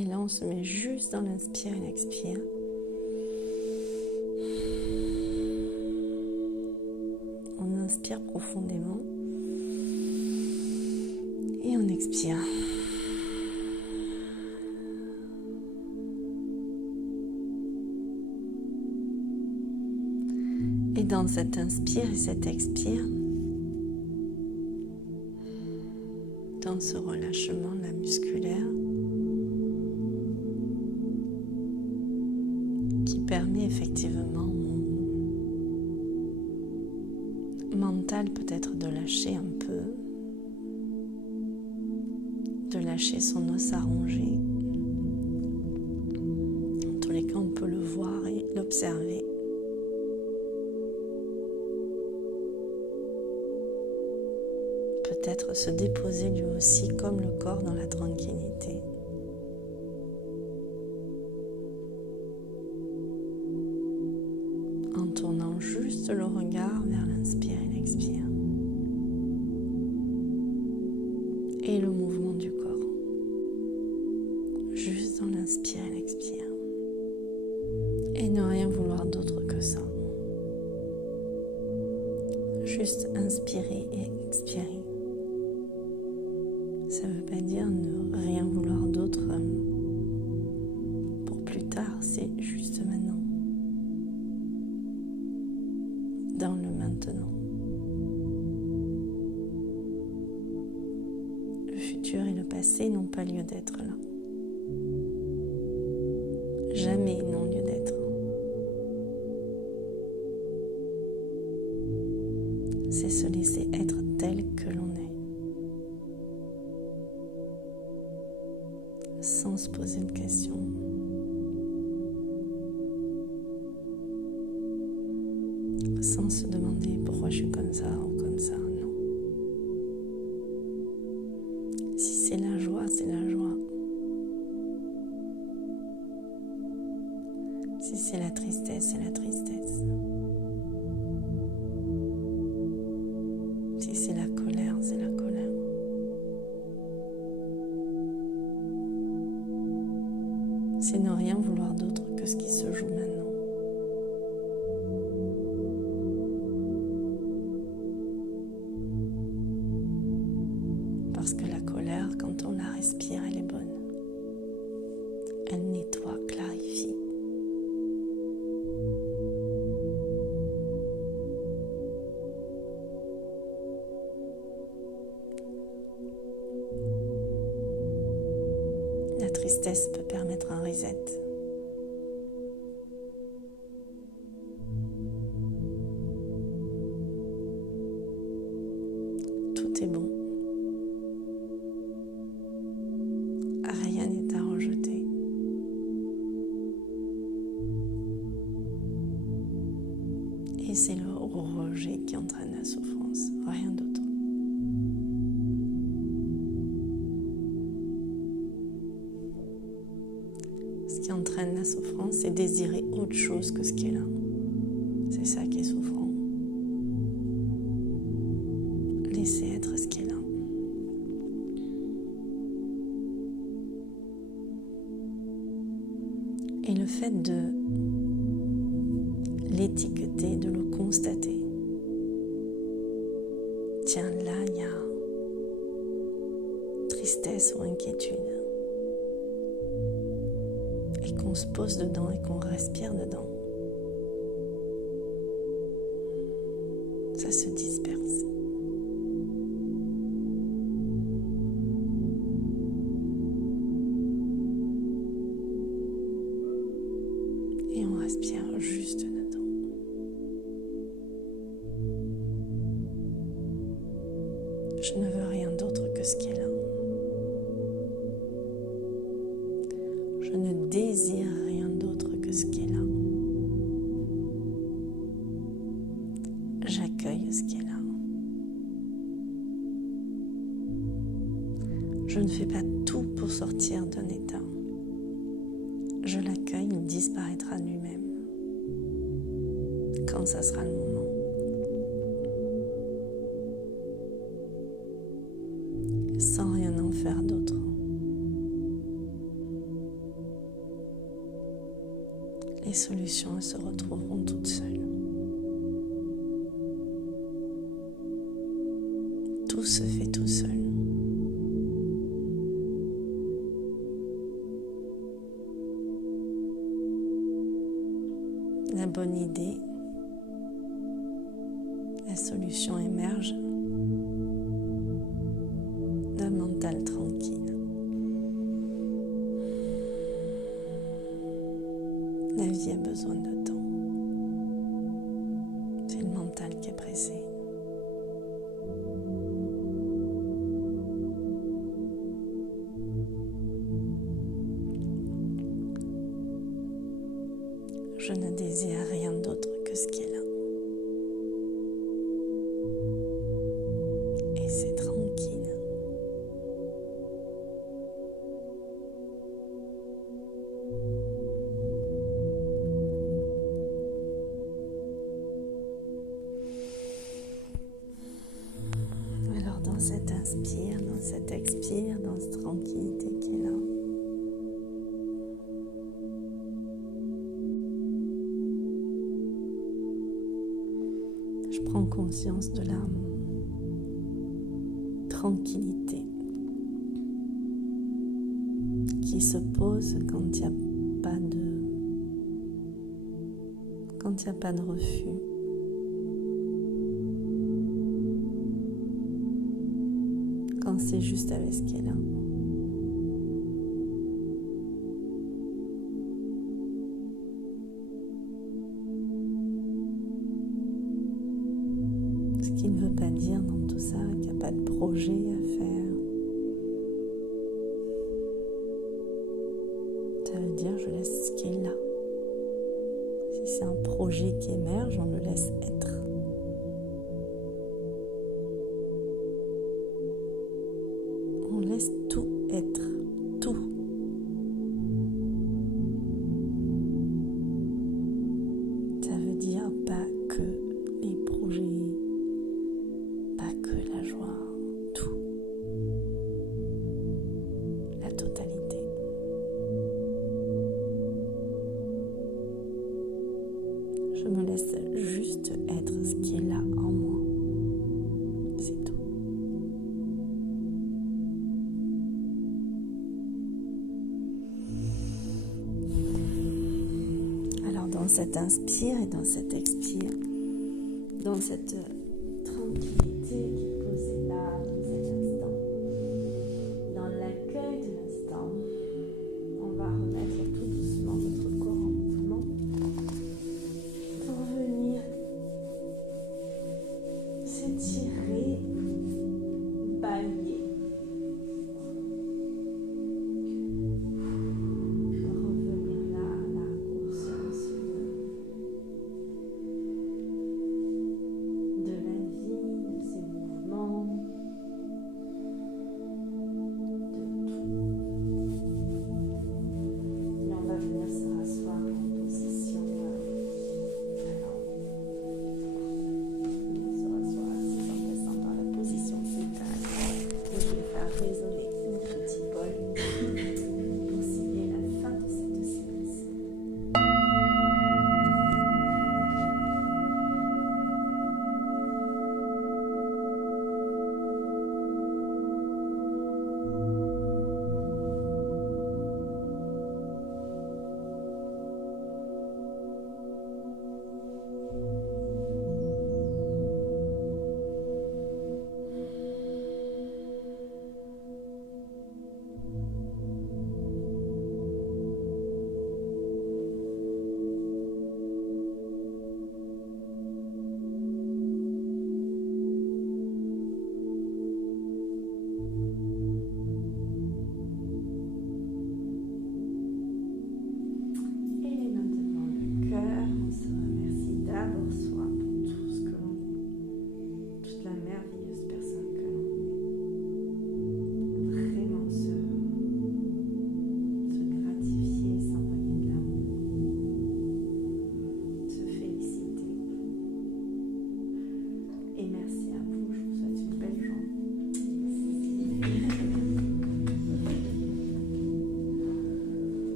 Et là, on se met juste dans l'inspire et l'expire. On inspire profondément et on expire. Et dans cet inspire et cet expire, dans ce relâchement là, musculaire, qui permet effectivement au mental peut-être de lâcher un peu, de lâcher son os à ronger. En tous les cas, on peut le voir et l'observer. Peut-être se déposer lui aussi comme le corps dans la tranquillité. En tournant juste le regard vers l'inspire et l'expire. Et le mouvement du corps. Juste dans l'inspire et l'expire. Et ne rien vouloir d'autre que ça. Juste inspirer et expirer. Ça ne veut pas dire ne rien vouloir d'autre pour plus tard, c'est juste maintenant. Dans le maintenant. Le futur et le passé n'ont pas lieu d'être là. Jamais ils n'ont lieu d'être. C'est se laisser être tel que l'on est. Sans se poser de questions. Sans se demander pourquoi je suis comme ça ou comme ça, non. Si c'est la joie, c'est la joie. Si c'est la tristesse, c'est la tristesse. Si c'est la colère, c'est la colère. C'est ne rien vouloir d'autre que ce qui se joue maintenant. Parce que la colère, quand on la respire, elle est bonne. Elle nettoie, clarifie. La tristesse peut permettre un reset. Tout est bon. Rien n'est à rejeter. Et c'est le rejet qui entraîne la souffrance, rien d'autre. Ce qui entraîne la souffrance, c'est désirer autre chose que ce qui est là. C'est ça qui est souffrant. Laisser être ce qui est là. Et le fait de l'étiqueter, de le constater. Tiens, là, il y a tristesse ou inquiétude. Et qu'on se pose dedans et qu'on respire dedans. Ça se disperse. Et on respire juste dedans. Je ne veux rien d'autre que ce qui est là. Je ne désire rien d'autre que ce qui est là. J'accueille ce qui est là. Je ne fais pas tout pour sortir d'un état. Je l'accueille, il disparaîtra de lui-même. Quand ça sera le moment. Sans rien en faire d'autre. les solutions elles se retrouveront toutes seules. Tout se fait tout seul. La bonne idée, la solution émerge d'un mental tranquille. La vie a besoin de temps. C'est le mental qui est pressé. Je ne désire rien d'autre que ce qui est là. Et c'est tranquille. Alors dans cet inspire, dans cet expire, dans cette tranquillité qui est là, je prends conscience de la tranquillité qui se pose quand il n'y a pas de refus. Quand c'est juste avec ce qui est là. Ce qui ne veut pas dire dans tout ça qu'il n'y a pas de projet à faire. Ça veut dire je laisse ce qui est là. Si c'est un projet qui émerge, on le laisse être. On laisse tout être, tout. Ça veut dire pas que les projets, pas que la joie, tout. La totalité. Je me laisse juste être ce qui est là en moi. C'est tout. Alors dans cet inspire et dans cet expire, dans cette tranquillité qui est posée là,